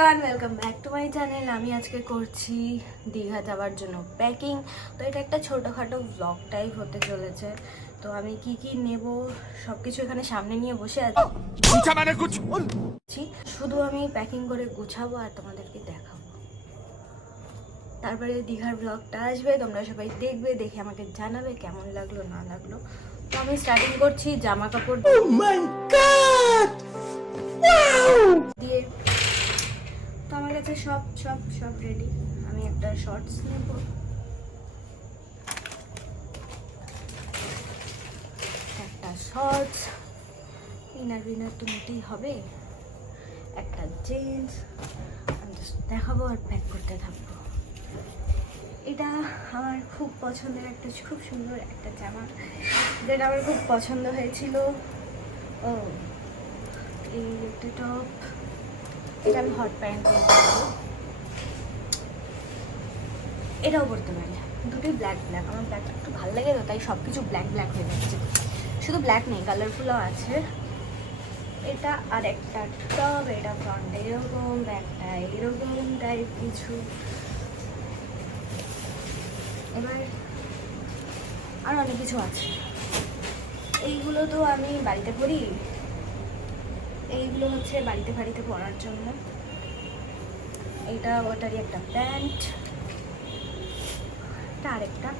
Everyone, welcome back to my channel. আমি আজকে করছি দীঘা যাওয়ার জন্য প্যাকিং। তো এটা একটা ছোটোখাটো ব্লগ টাইপ হতে চলেছে। তো আমি কি কি নেব সব কিছু এখানে সামনে নিয়ে বসে আছি। শুধু আমি প্যাকিং করে গুছাবো আর তোমাদেরকে দেখাবো। তারপরে দীঘার ব্লগটা আসবে, তোমরা সবাই দেখবে, দেখে আমাকে জানাবে কেমন লাগলো না লাগলো। তো আমি স্টার্টিং করছি জামা কাপড় দিয়ে। তো আমার কাছে সব রেডি। আমি একটা শর্টস নেব, একটা শর্টস, ইনার তো নিতেই হবে, একটা জিন্স। আমি জাস্ট দেখাবো আর প্যাক করতে থাকবো। এটা আমার খুব পছন্দের একটা খুব সুন্দর একটা জামা, যেটা আমার খুব পছন্দ হয়েছিল। ও এই একটা টপ, এটা আমি হট প্যান্ট করবো, এটাও পরতে পারি। দুটোই ব্ল্যাক। আমার ব্ল্যাকটা একটু ভালো লাগে, তো তাই সব কিছু ব্ল্যাক হয়ে যাচ্ছে। শুধু ব্ল্যাক নেই, কালারফুলও আছে। এটা আর একটা টপ, এটা ফ্রন্টে এরকম, ব্যাকটা এরকম টাইপ কিছু। এবার আর অনেক কিছু আছে। এইগুলো তো আমি বাড়িতে পরি, এইগুলো হচ্ছে বাড়িতে পরার জন্য। এইটা ওটারই একটা প্যান্ট, আরেকটা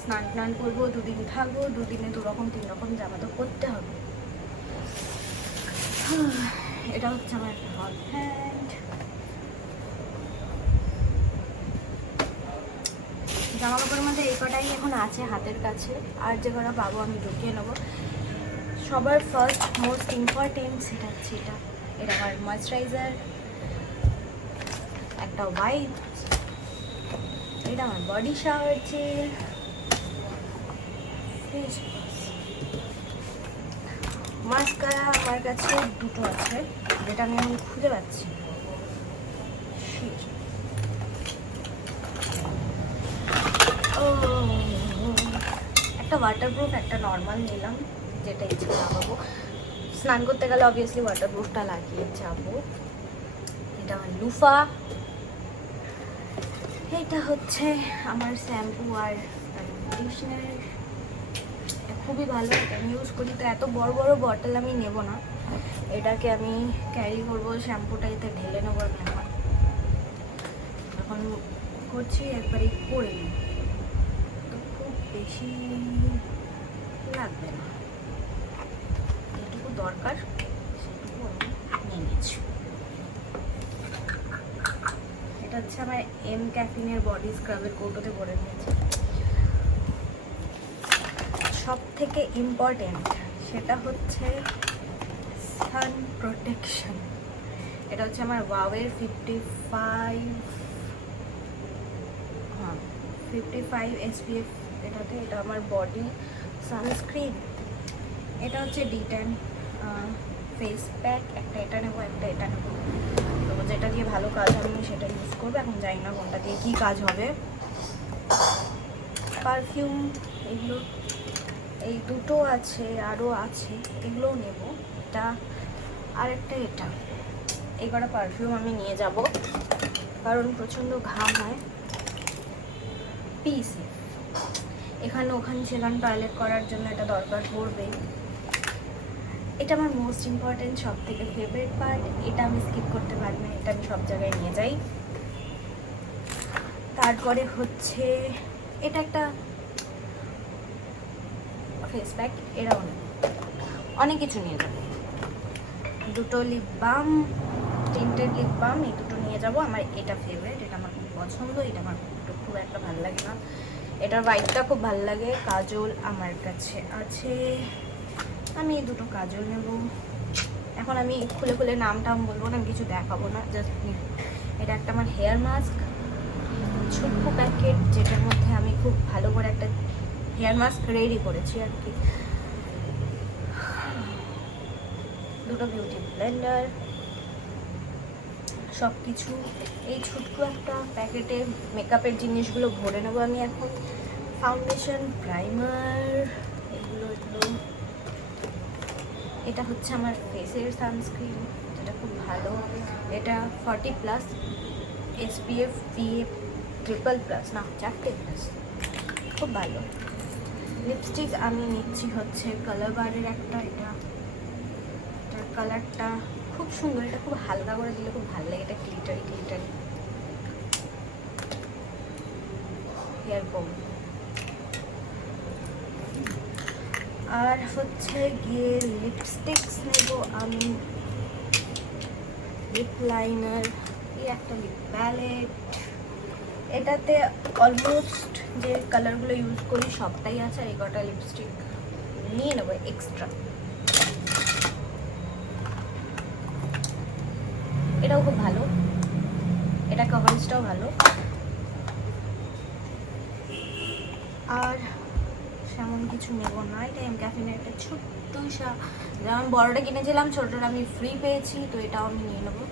স্নান করবো, দুদিন থাকবো, দুদিনে দুরকম 3 রকম জামা তো করতে হবে। এটা হচ্ছে আমার একটা হট প্যান্ট। জামা কাপড়ের মধ্যে এই কটাই এখন আছে হাতের কাছে, আর যে কটা পাবো আমি ঢুকিয়ে নেবো। সবার ফার্স্ট মোস্ট ইম্পর্টেন্ট সেটা হচ্ছে এটা আমার ময়েশ্চারাইজার, একটা ওয়াইপ, এটা আমার বডি শাওয়ার জেল, মাস্কারা আমার কাছে দুটো আছে, যেটা আমি খুঁজে পাচ্ছি। একটা ওয়াটারপ্রুফ, একটা নর্মাল নিলাম, যেটা ইচ্ছে লাগাবো। স্নান করতে গেলে অবভিয়াসলি ওয়াটারপ্রুফটা লাগিয়ে যাবো। এটা আমার লুফা। এটা হচ্ছে আমার শ্যাম্পু আর কন্ডিশনার, খুবই ভালো, এটা আমি ইউজ করি। তো এত বড় বটল আমি নেব না, এটাকে আমি ক্যারি করবো, শ্যাম্পুটা এতে ঢেলে নেবো। এখন করছি একবারই করে নিই, তো খুব বেশি লাগবে না, যেটুকু দরকার সেটুকু আমি নিয়ে নিচ্ছি। এটা হচ্ছে আমার এম ক্যাফিনের বডি স্ক্রাবের কৌটোতে ভরে নিয়েছি। সব থেকে ইম্পর্টেন্ট সেটা হচ্ছে সান প্রোটেকশন। এটা হচ্ছে আমার ওয়াওয়ের 55 SPF এটাতে। এটা আমার বডি সানস্ক্রিন। এটা হচ্ছে D10 ফেস প্যাক, একটা এটা নেবো, একটা এটা নেবো। তো যেটা দিয়ে ভালো কাজ হবে আমি সেটা ইউজ করবো। এখন জানি না কোনটা দিয়ে কী কাজ হবে। পারফিউম, এগুলো এই দুটো আছে, আরও আছে, এগুলোও নেব। এটা আরেকটা, এই কটা পারফিউম আমি নিয়ে যাব, কারণ প্রচণ্ড ঘাম হয়। পিসি এখানে সেখানে টয়লেট করার জন্য এটা দরকার পড়বে। এটা আমার মোস্ট ইম্পর্টেন্ট, সব থেকে ফেভারিট পার্ট। এটা আমি স্কিপ করতে পারি না, এটা আমি সব জায়গায় নিয়ে যাই। তারপরে হচ্ছে এটা একটা ফেস প্যাক, এটাও অনেক কিছু নিয়ে যাবো। দুটো lip balm, tinted lip balm, এই দুটো নিয়ে যাব। আমার এটা ফেভারিট, এটা আমার খুব পছন্দ। এটা আমার খুব একটা ভালো লাগে না, এটার হোয়াইটটা খুব ভালো লাগে। কাজল আমার কাছে আছে, আমি এই দুটো কাজল নেব। এখন আমি খুলে নাম বলবো না, আমি কিছু দেখাবো না, জাস্ট এটা একটা আমার হেয়ার মাস্ক, ছোট্ট প্যাকেট, যেটার মধ্যে আমি খুব ভালো করে একটা হেয়ার মাস্ক রেডি করেছি আর কি। দুটো বিউটি ব্লেন্ডার, সব কিছু এই ছোট্ট একটা প্যাকেটে মেকআপের জিনিসগুলো ভরে নেবো আমি এখন। ফাউন্ডেশন, প্রাইমার, এগুলো। এটা হচ্ছে আমার ফেসের সানস্ক্রিন, যেটা খুব ভালো। এটা 40+, SPF PA ট্রিপল+, না 4+, খুব ভালো। লিপস্টিক আমি নিচ্ছি হচ্ছে কালার বারের একটা, এটার কালারটা খুব সুন্দর, এটা খুব হালকা করে দিলে খুব ভালো লাগে, এটা গ্লিটারি হেয়ার কম। আর হচ্ছে গিয়ে লিপস্টিক্স নেব আমি, লিপ লাইনার, এই একটা লিপ প্যালেট। এটাতে অলমোস্ট যে কালারগুলো ইউজ করি সবটাই আছে, এই কটা লিপস্টিক নিয়ে নেবো এক্সট্রা। এটাও খুব ভালো, এটা কভারেজটাও ভালো। আর সেমন কিছু নেব না, এটা ক্যাফিনের একটা ছোট্ট যেমন বড়টা কিনেছিলাম, ছোটটা আমি ফ্রি পেয়েছি, তো এটাও আমি নিয়ে নেবো।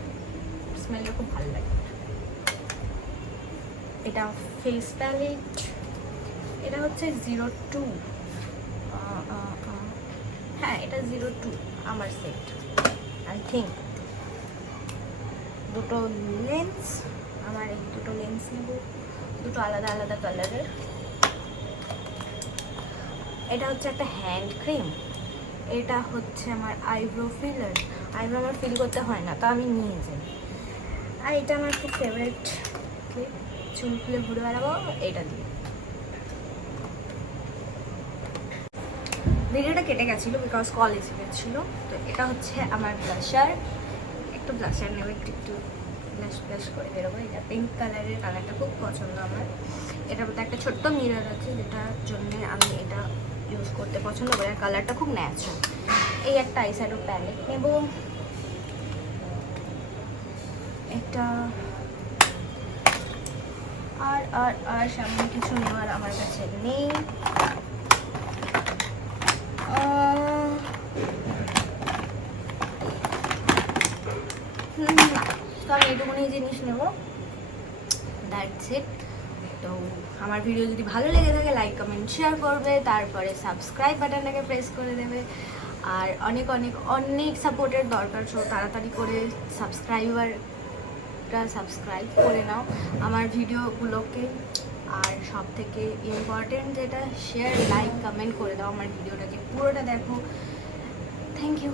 স্মেলটা খুব ভালো লাগে। এটা ফেস প্যালেট, এটা হচ্ছে 02, হ্যাঁ এটা 02 আমার সেট আই থিঙ্ক। দুটো লেন্স, আমার এই দুটো লেন্স নেব, দুটো আলাদা আলাদা কালারের। এটা হচ্ছে একটা হ্যান্ড ক্রিম, এটা হচ্ছে আমার আইব্রো ফিলার। আইব্রো আমার ফিল করতে হয় না, তো আমি নিয়ে যাই। আর এটা আমার খুব ফেভারিট ক্লিপ, চুল খুলে ঘুরে বেড়াবো এটা দিয়ে। ভিডিওটা কেটে গেছিলো বিকজ কল এসে গেছিলো। তো এটা হচ্ছে আমার ব্লাশার, একটু ব্লাশার নেবো, একটু ব্লাশ করে বেরোবো। এটা পিঙ্ক কালারের, কালারটা খুব পছন্দ আমার। এটার মধ্যে একটা ছোট্ট মিরর আছে, যেটার জন্যে আমি এটা ইউজ করতে পছন্দ করি, আর কালারটা খুব ন্যাচারাল। এই একটা আইশ্যাডো প্যালেট নেব, এটা আর সামনে কিছু নেওয়ার আমার কাছে নেই। তো আমি এইটুকুনি জিনিস নেব, দ্যাটস ইট। তো আমার ভিডিও যদি ভালো লেগে থাকে লাইক কমেন্ট শেয়ার করবে, তারপরে সাবস্ক্রাইব বাটনটাকে প্রেস করে দেবে। আর অনেক অনেক অনেক সাপোর্টের দরকার, সো তাড়াতাড়ি করে সাবস্ক্রাইব করে নাও আমার ভিডিওগুলোকে। আর সব থেকে ইম্পর্টেন্ট যেটা, শেয়ার লাইক কমেন্ট করে দাও আমার ভিডিওটাকে, পুরোটা দেখো। Thank you.